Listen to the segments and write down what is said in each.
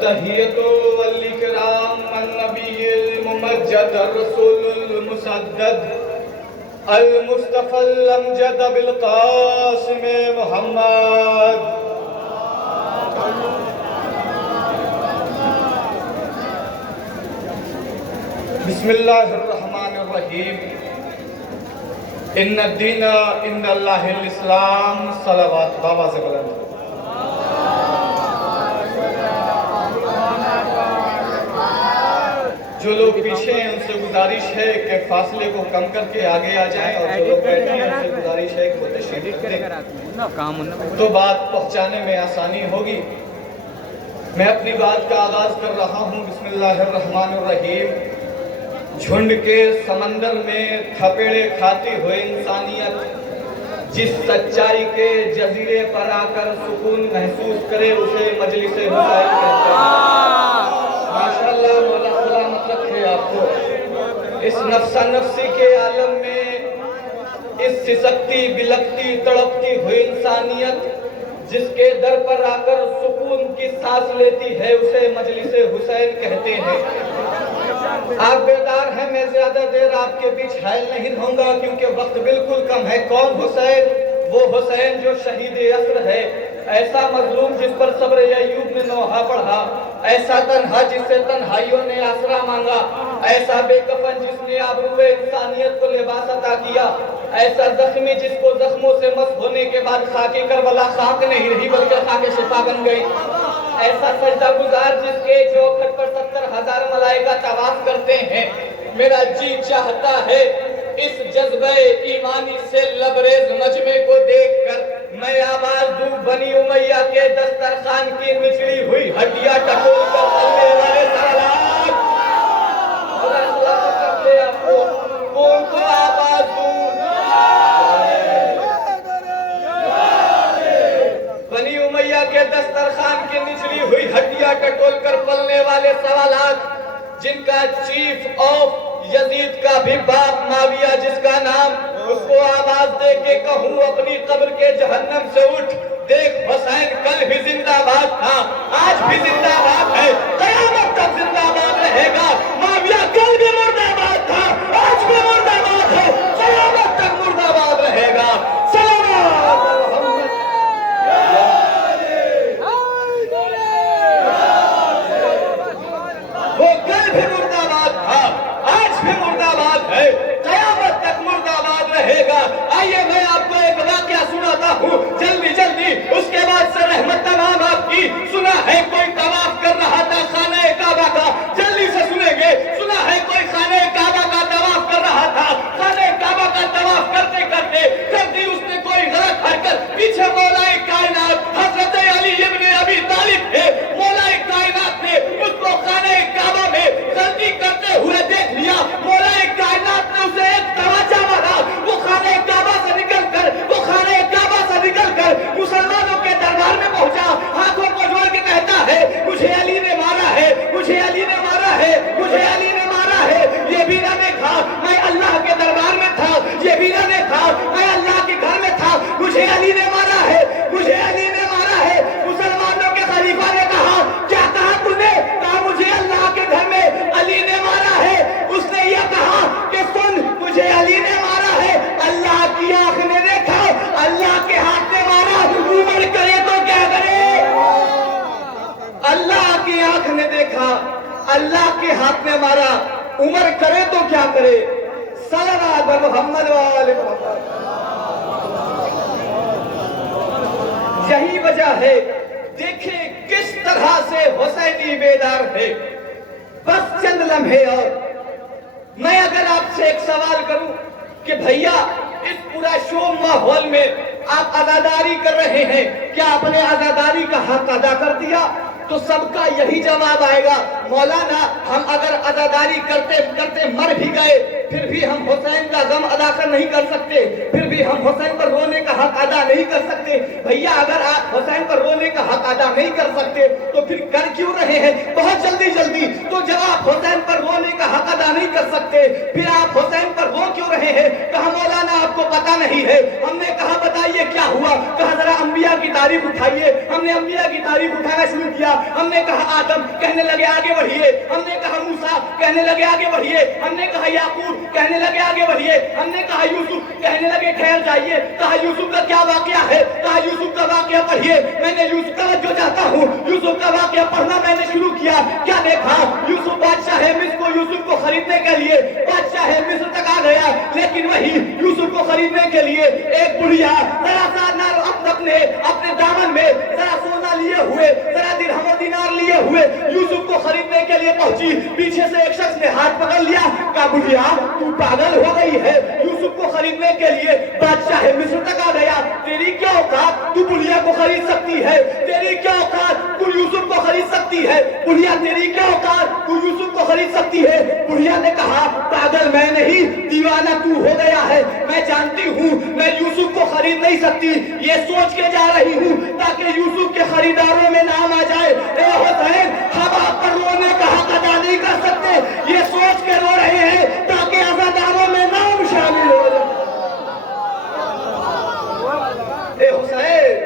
والتحية والإكرام النبي الممجد الرسول المسدد المصطفى الأمجد بالقاسم محمد. بسم الله الرحمن الرحيم. ان الدین عند اللہ الاسلام. صلوات. بابا سے بلند. جو لوگ پیچھے ہیں ان سے گزارش ہے کہ فاصلے کو کم کر کے آگے آ جائیں، اور جو لوگ بیٹھے ہیں ان سے گزارش ہے کہ وہ تشریف رکھیں تو بات پہنچانے میں آسانی ہوگی. میں اپنی بات کا آغاز کر رہا ہوں. بسم اللہ الرحمن الرحیم. جھنڈ کے سمندر میں تھپیڑے کھاتی ہوئے انسانیت جس سچائی کے جزیرے پر آ کر سکون محسوس کرے اسے مجلس حسین کہتے ہیں. ماشاءاللہ مولا سلامت رکھے آپ کو. اس نفسا نفسی کے عالم میں اس سسکتی بلکتی تڑپتی ہوئی انسانیت جس کے در پر آ کر سکون کی سانس لیتی ہے اسے مجلس حسین کہتے ہیں. آپ بیدار ہیں، میں زیادہ دیر آپ کے بیچ حائل نہیں ہوں گا کیونکہ وقت بالکل کم ہے. کون حسین؟ وہ حسین جو شہید عصر ہے، ایسا مظلوم جس پر صبر ایوب نے نوحہ پڑھا، ایسا تنہا جس سے تنہائیوں نے آسرا مانگا، ایسا بے کفن جس نے آبروئے انسانیت کو لباس عطا کیا، ایسا زخمی جس کو زخموں سے مس ہونے کے بعد خاک کربلا خاک نہیں رہی بلکہ خاک شفا بن گئی، ایسا سجدہ گزار جس کے چوکھٹ پر 70,000 ملائکہ طواف کرتے ہیں. میرا جی چاہتا ہے اس جذبہ ایمانی سے لبریز مجمع کو دیکھ کر میں آواز دوں بنی امیہ کے دسترخوان کی نچلی ہوئی ہڈیاں ٹٹول کر چلنے والے سالات. خدا سلامت رکھے آپ کو. کون کو آواز دوں بنی امیہ کے دسترخوان کی نچلی ہوئی ہڈیاں ٹٹول کر پلنے والے سوالات، جن کا چیف آف یزید کا بھی باپ معاویہ جس کا نام، اس کو آواز دے کے کہوں اپنی قبر کے جہنم سے اٹھ دیکھ حسین کل بھی زندہ باد تھا، آج بھی زندہ باد ہے، قیامت تک زندہ باد رہے گا. معاویہ کل بھی مردہ باد تھا، آج بھی مردہ باد ہے، قیامت تک مردہ باد رہے گا. وہ کل بھی مردہ باد تھا، آج بھی مردہ باد ہے، قیامت تک مردہ باد رہے گا. آئیے میں آپ کو ایک واقعہ سناتا ہوں جلدی جلدی، اس کے بعد سے رحمت تمام آپ کی. سنا ہے کوئی طواف کر رہا تھا خانہ کعبہ کا، جلدی سے سنیں گے. سنا ہے کوئی خانہ کعبہ کا طواف کر رہا تھا، خانہ کعبہ کا طواف کرتے کرتے کر دی اس نے کوئی غلط حرکت. پیچھے مولا کائنات حضرت علی ابن ابی طالب تھے. مولا کائنات نے اس کو خانہ کعبہ میں غلطی کرتے ہوئے دیکھ لیا. مولا کائنات نے اسے ایک تماچا مارا. وہ خانہ کعبہ سے نکل کر مسلمانوں کے دربار میں پہنچا، ہاتھوں کو جوڑ کے کہتا ہے مجھے علی نے مارا ہے، مجھے علی نے مارا ہے، مجھے علی نے مارا ہے. یہ بھی نہ دیکھا میں اللہ کے دربار میں تھا، یہ بھی نہ دیکھا میں اللہ کے گھر میں تھا، مجھے علی نے مارا ہے، مجھے علی نے مارا ہے. مسلمانوں کے خلیفہ نے کہا کیا کہا تو نے؟ کہا مجھے اللہ کے گھر میں علی نے مارا ہے. اس نے یہ کہا کہ سن مجھے علی نے مارا ہے، اللہ کی آنکھ نے دیکھا، اللہ کے ہاتھ نے مارا، عمر کرے تو کیا کرے؟ اللہ کی آنکھ نے دیکھا، اللہ کے ہاتھ نے مارا، عمر کرے تو کیا کرے؟ صلوات محمد وآل محمد. یہی وجہ ہے دیکھیں کس طرح سے حسینی بیدار ہے. بس چند لمحے اور میں اگر آپ سے ایک سوال کروں کہ بھیا اس پورا شوم ماحول میں آپ عزاداری کر رہے ہیں، کیا آپ نے عزاداری کا حق ادا کر دیا؟ تو سب کا یہی جواب آئے گا مولانا ہم اگر عزاداری کرتے کرتے مر بھی گئے پھر بھی ہم حسین کا غم ادا نہیں کر سکتے، پھر بھی ہم حسین پر رونے کا حق ادا نہیں کر سکتے. بھیا اگر آپ حسین پر رونے کا حق ادا نہیں کر سکتے تو پھر کر کیوں رہے ہیں بہت جلدی جلدی؟ تو جب آپ حسین پر رونے کا حق ادا نہیں کر سکتے پھر آپ حسین پر رو کیوں رہے ہیں؟ کہا مولانا آپ کو پتا نہیں ہے۔ ہم نے کہا بتائیے کیا ہوا؟ کہا ذرا انبیاء کی تاریخ اٹھائیے۔ ہم نے انبیاء کی تاریخ اٹھانا شروع کیا۔ ہم نے کہا آدم، کہنے لگے آگے بڑھیے۔ ہم نے کہا موسیٰ، کہنے لگے آگے بڑھیے۔ ہم نے کہا یعقوب، کہنے لگے آگے بڑھیے۔ ہم نے کہا یوسف، کہنے لگے ٹھہر جائیے۔ کہا یوسف کا کیا واقعہ ہے؟ کہا یوسف کا واقعہ پڑھیے۔ میں نے یوسف توجہ چاہتا ہوں، یوسف کا واقعہ پڑھنا میں نے شروع کیا۔ کیا دیکھا؟ یوسف بادشاہ مصر کو یوسف کو خریدنے کے لیے بادشاہ مصر تک آ گیا، لیکن وہی یوسف کو خریدنے کے لیے ایک بڑھیا ذرا سا اپنے دامن میں ذرا سونا لیے ہوئے، ذرا درہم و دینار لیے ہوئے یوسف کو خریدنے کے لیے پہنچی۔ پیچھے سے ایک شخص نے ہاتھ پکڑ لیا، کہا بڑھیا تو پاگل ہو گئی ہے، یوسف کو خریدنے کے لیے بادشاہ مصر تک آ گیا، تیری کیا اوقات تو بڑھیا کو خرید سکتی ہے؟ تیری کیا اوقات تو یوسف کو خرید سکتی ہے؟ بڑھیا تیری کیا اوقات تو یوسف کو خرید سکتی ہے؟ بڑھیا نے کہا پاگل میں نہیں، دیوانہ تو ہو گیا ہے، میں جانتی ہوں میں یوسف کو خرید نہیں سکتی، یہ سوچ کے جا رہی ہوں تاکہ یوسف کے خریداروں میں نام آ جائے۔ اے حسین، ہم آپ پر رونے کا حق ادا نہیں کر سکتے، یہ سوچ کے رو رہے ہیں تاکہ عزاداروں میں نام شامل ہو جائے۔ اے حسین،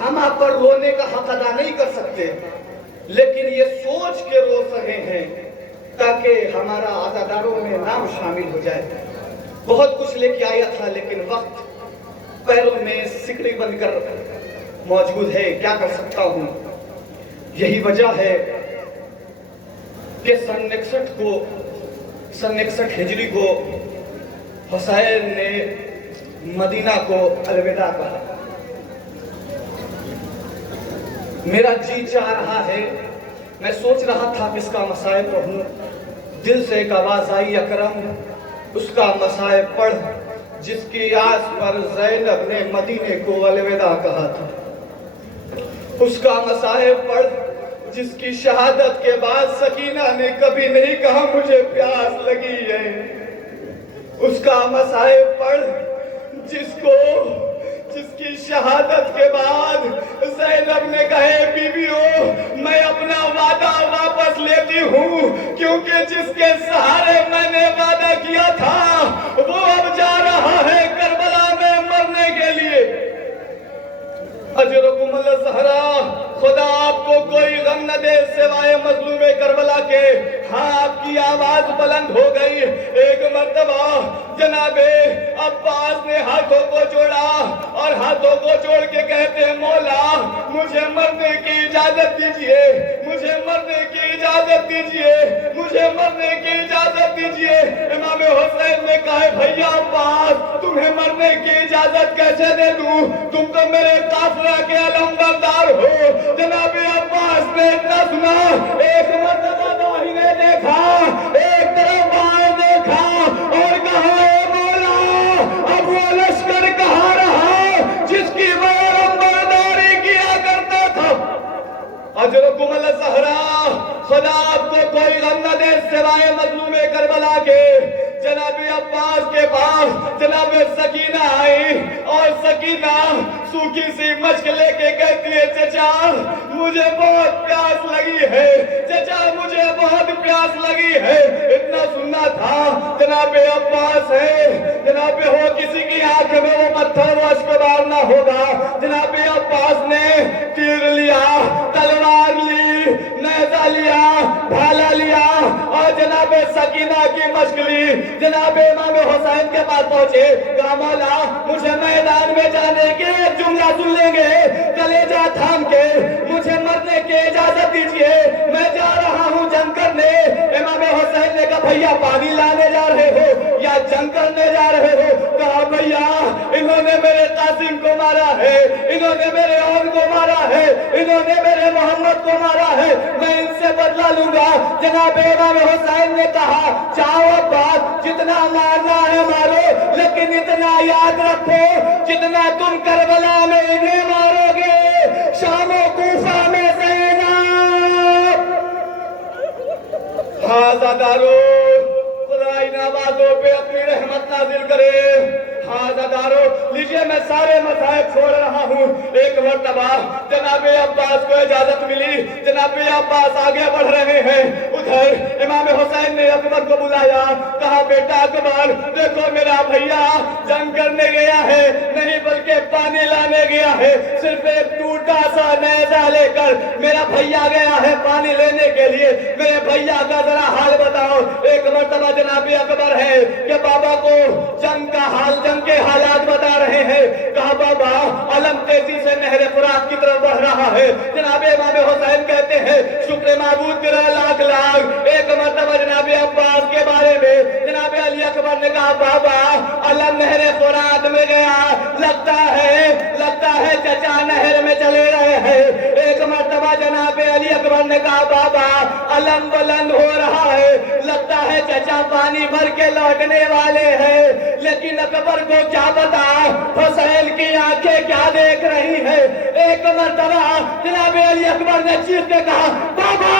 ہم آپ پر رونے کا حق ادا نہیں کر سکتے، لیکن یہ سوچ کے رو رہے ہیں تاکہ ہمارا عزاداروں میں نام شامل ہو جائے۔ بہت کچھ لے کے آیا تھا، لیکن وقت پیروں میں سکڑی بن کر موجود ہے، کیا کر سکتا ہوں؟ یہی وجہ ہے کہ سن 61 ہجری کو حسین نے مدینہ کو الوداع کہا۔ میرا جی چاہ رہا ہے، میں سوچ رہا تھا کس کا مصائب پڑھوں، دل سے ایک آواز آئی اکرم اس کا مصائب پڑھ جس کی آس پر زینب نے مدینے کو الوداع کہا تھا، اس کا مصائب پڑھ جس کی شہادت کے بعد سکینہ نے کبھی نہیں کہا مجھے پیاس لگی ہے، اس کا مصائب پڑھ جس کی شہادت کے بعد زینب نے کہے بیویو میں اپنا وعدہ واپس لیتی ہوں، کیونکہ جس کے سہارے میں نے وعدہ کیا تھا وہ اب جا رہا ہے کربلا میں مرنے کے لیے۔ اجرکم اللہ زہرا، خدا آپ کو کوئی غم نہ دے سوائے مظلوم کربلا کے۔ ہاں آپ کی آواز بلند ہو گئی۔ ایک مرتبہ جناب عباس نے ہاتھوں کو جوڑا اور ہاتھوں کو جوڑ کے کہتے ہیں مولا مجھے مرنے کی اجازت دیجئے، مجھے مرنے کی اجازت دیجئے، مجھے مرنے کی اجازت دیجئے۔ امام حسین نے کہا بھیا عباس تمہیں مرنے کی اجازت کیسے دے دوں، تم تو میرے قافلہ کے علمبردار ہو۔ جناب عباس نے اتنا سنا، ایک مرتبہ داہنے دیکھا، ایک طرف بائیں دیکھا اور کہا اے مولا اب وہ لشکر کہاں رہا جس کی میں علمبرداری کیا کرتا تھا۔ اجرکم اللہ زہرا، خدا آپ کو کوئی غم نہ دے سوائے مظلوم کربلا کے۔ جناب عباس کے پاس جناب سکینہ آئی اور سکینہ سوکھی سی مشک لے کے کہتی ہے چچا مجھے بہت پیاس لگی ہے، چچا مجھے بہت پیاس لگی ہے۔ اتنا سننا تھا جناب عباس ہے، جناب ہو کسی کی آنکھ میں وہ پتھر وہ اشک مارنا ہوگا۔ جناب عباس نے تیر لیا، تلوار لی، نیزہ لیا، بھالا لیا اور جناب سکینہ کی مشک لی۔ جناب امام حسین کے پاس پہنچے، کہا مولا مجھے میدان میں جانے کے ایک جملہ سن لیں گے، کلیجہ تھام کے مجھے مرنے کی اجازت دیجئے، میں جا رہا ہوں جنگ کرنے۔ امام حسین نے کہا بھیا پانی لانے جا رہے ہو یا جنگ کرنے جا رہے ہو؟ کہا بھیا انہوں نے میرے قاسم کو مارا ہے، انہوں نے میرے عون کو مارا ہے، انہوں نے میرے محمد کو مارا ہے، میں ان سے بدلہ لوں گا۔ جناب امام حسین نے کہا جاؤ عباس جتنا مارنا ہے مارو، لیکن اتنا یاد رکھو جتنا تم کربلا میں انہیں مارو گے شام و کوفہ میں زینب۔ ہاں زادارو خدا ان آوازوں پہ اپنی رحمت نازل کرے۔ ہاں زادارو لیجئے میں سارے مذاہب چھوڑ رہا ہوں. ایک مرتبہ جناب عباس کو اجازت ملی. جناب عباس آگے بڑھ رہے ہیں. ادھر امام حسین نے اکبر کو بلایا. کہا بیٹا اکبر دیکھو میرا بھیا جنگ کرنے گیا ہے نہیں بلکہ پانی لانے گیا ہے. صرف ایک ٹوٹا سا نیزہ لے کر میرا بھیا گیا ہے پانی لینے کے لیے. میرے بھیا کا ذرا حال بتاؤ. ایک مرتبہ جناب اکبر ہے کہ بابا کو جنگ کا حال جنگ کے حالات بتا رہے ہیں. کہا بابا علم تیزی سے نہر فرات کی طرف بڑھ رہا ہے. جناب امام حسین کہتے ہیں شکر معبود تیرا لاکھ لاکھ. ایک مرتبہ جناب عباس کے بارے میں جناب علی اکبر نے کہا بابا علم نہر فرات میں گیا لگتا ہے چچا نہر میں چلے رہے ہیں. ایک مرتبہ جناب علی اکبر نے کہا بابا علم بلند ہو رہا ہے لگتا ہے چچا پانی بھر کے لوٹنے والے ہیں. لیکن اکبر کو کیا پتا حسین کی آنکھیں کیا دیکھ رہی ہے. ایک مرتبہ جناب علی اکبر نے چیخ کے کہا بابا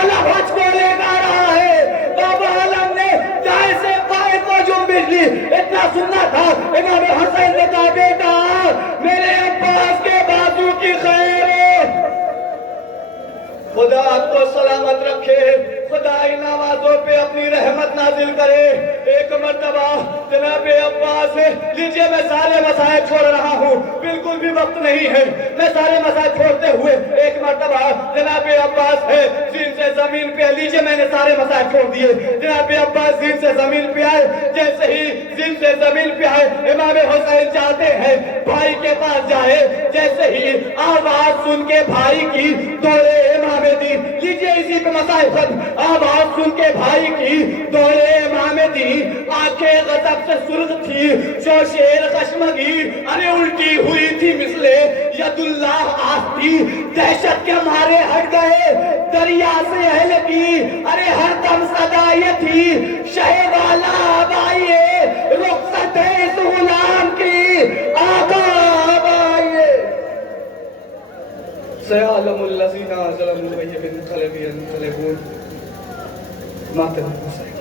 علم حج کو لے جا رہا ہے. بابا علم نے جیسے پائے کو جنبش لی. اتنا سننا تھا. امام حسین نے کہا بیٹا میرے عباس کے بازو کی خیر خدا آپ کو سلامت رکھے. خدا ان آوازوں پہ اپنی رحمت نازل کرے. ایک مرتبہ جناب عباس لیجئے میں سارے مسائل چھوڑ رہا ہوں بالکل بھی وقت نہیں ہے. میں سارے مسائل چھوڑتے ہوئے ایک مرتبہ جناب عباس ہے زین سے زمین پہ. لیجئے میں نے سارے مسائل چھوڑ دیے. جناب عباس زین سے زمین پہ آئے. جیسے ہی زین سے زمین پہ آئے امام حسین چاہتے ہیں بھائی کے پاس جائے. جیسے ہی آواز سن کے بھائی کی دوڑے امام دی. لیجئے اسی پہ مسائل ختم. آواز سن کے بھائی کی دوڑے امام دی. آنکھیں غضب سے سرخ تھی شوشیر خشمگی ارے الٹی ہوئی تھی مثل ید اللہ آستی. دہشت کے مارے ہٹ گئے دریا سے اہل کی. ارے ہر دم صدا یہ تھی شہ والا اب آئیے رخصت ہے اس غلام کی آقا اب آئیے. سیعلم الذین ظلموا أَيَّ منقلب ينقلبون. ماتم حسین.